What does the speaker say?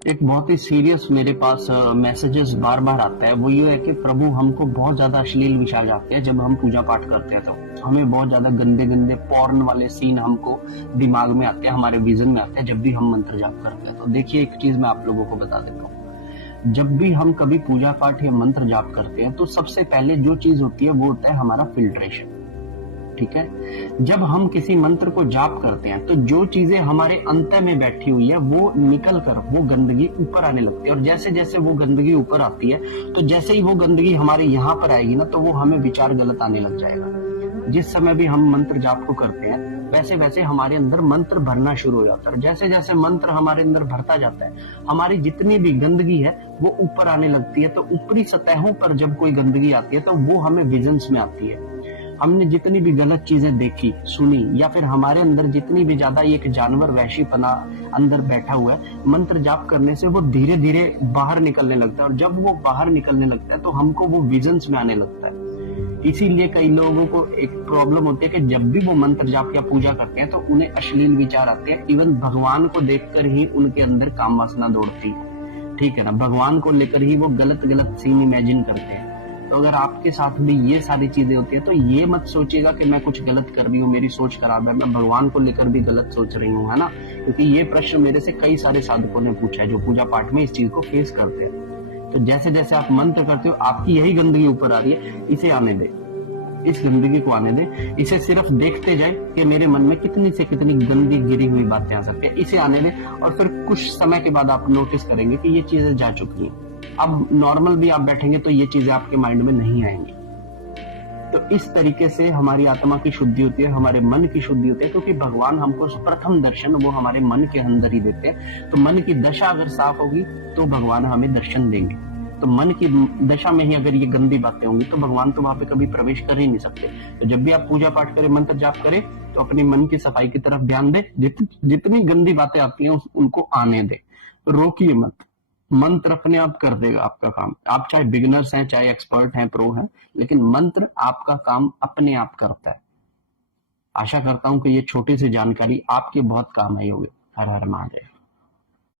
एक बहुत ही सीरियस मेरे पास मैसेजेस बार बार आता है, वो ये है कि प्रभु हमको बहुत ज्यादा अश्लील विचार आते हैं जब हम पूजा पाठ करते हैं, तो हमें बहुत ज्यादा गंदे गंदे पॉर्न वाले सीन हमको दिमाग में आते हैं, हमारे विजन में आते हैं जब भी हम मंत्र जाप करते हैं। तो देखिए, एक चीज मैं आप लोगों को बता देता हूँ, जब भी हम कभी पूजा पाठ या मंत्र जाप करते हैं तो सबसे पहले जो चीज होती है वो होता है हमारा फिल्ट्रेशन। ठीक है, जब हम किसी मंत्र को जाप करते हैं तो जो चीजें हमारे अंत में बैठी हुई है वो निकल कर वो गंदगी ऊपर आने लगती है, और जैसे जैसे वो गंदगी ऊपर आती है तो जैसे ही वो गंदगी हमारे यहाँ पर आएगी ना, तो वो हमें विचार गलत आने लग जाएगा। जिस समय भी हम मंत्र जाप को करते हैं वैसे वैसे हमारे अंदर मंत्र भरना शुरू हो जाता है। जैसे जैसे मंत्र हमारे अंदर भरता जाता है, हमारी जितनी भी गंदगी है वो ऊपर आने लगती है। तो ऊपरी सतहों पर जब कोई गंदगी आती है तो वो हमें विजन्स में आती है। हमने जितनी भी गलत चीजें देखी सुनी, या फिर हमारे अंदर जितनी भी ज्यादा एक जानवर वैशीपना अंदर बैठा हुआ है, मंत्र जाप करने से वो धीरे धीरे बाहर निकलने लगता है, और जब वो बाहर निकलने लगता है तो हमको वो विजन्स में आने लगता है। इसीलिए कई लोगों को एक प्रॉब्लम होती है कि जब भी वो मंत्र जाप या पूजा करते हैं तो उन्हें अश्लील विचार आते हैं। इवन भगवान को देखकर ही उनके अंदर काम वासना दौड़ती है, ठीक है ना, भगवान को लेकर ही वो गलत गलत सीन इमेजिन करते हैं। तो अगर आपके साथ भी ये सारी चीजें होती है तो ये मत सोचिएगा कि मैं कुछ गलत कर रही हूँ, मेरी सोच खराब है, मैं भगवान को लेकर भी गलत सोच रही हूँ, है ना। क्योंकि ये प्रश्न मेरे से कई सारे साधकों ने पूछा है जो पूजा पाठ में इस चीज को फेस करते हैं। तो जैसे जैसे आप मंत्र करते हो आपकी यही गंदगी ऊपर आ रही है, इसे आने दे, इस गंदगी को आने दे। इसे सिर्फ देखते जाए कि मेरे मन में कितनी से कितनी गंदी गिरी हुई बातें आ सकती है, इसे आने दे। और फिर कुछ समय के बाद आप नोटिस करेंगे कि ये चीजें जा चुकी हैं। अब नॉर्मल भी आप बैठेंगे तो ये चीजें आपके माइंड में नहीं आएंगी। तो इस तरीके से हमारी आत्मा की शुद्धि होती है, हमारे मन की शुद्धि होती है, क्योंकि भगवान हमको प्रथम दर्शन वो हमारे मन के अंदर ही देते हैं। तो मन की दशा अगर साफ होगी तो भगवान हमें दर्शन देंगे। तो मन की दशा में ही अगर ये गंदी बातें होंगी तो भगवान तो वहां पे कभी प्रवेश कर ही नहीं सकते। तो जब भी आप पूजा पाठ करें, मंत्र जाप करें, तो अपने मन की सफाई की तरफ ध्यान दें। जितनी गंदी बातें आती हैं उनको आने दें, रोकिए मत। मंत्र अपने आप कर देगा आपका काम। आप चाहे बिगिनर्स हैं, चाहे एक्सपर्ट हैं, प्रो हैं, लेकिन मंत्र आपका काम अपने आप करता है। आशा करता हूं कि ये छोटी सी जानकारी आपके बहुत काम आई होगी। हर हर महादेव।